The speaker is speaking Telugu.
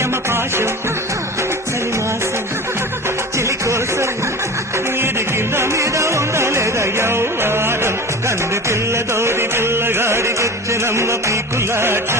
యమ పాశం చలిమాసం చెలి కోసం ఇది కింద మీద ఉండలేదా యౌవారం కన్ను పిల్ల తోడి పిల్లగాడి కొచ్చినమ్మ పీకులాట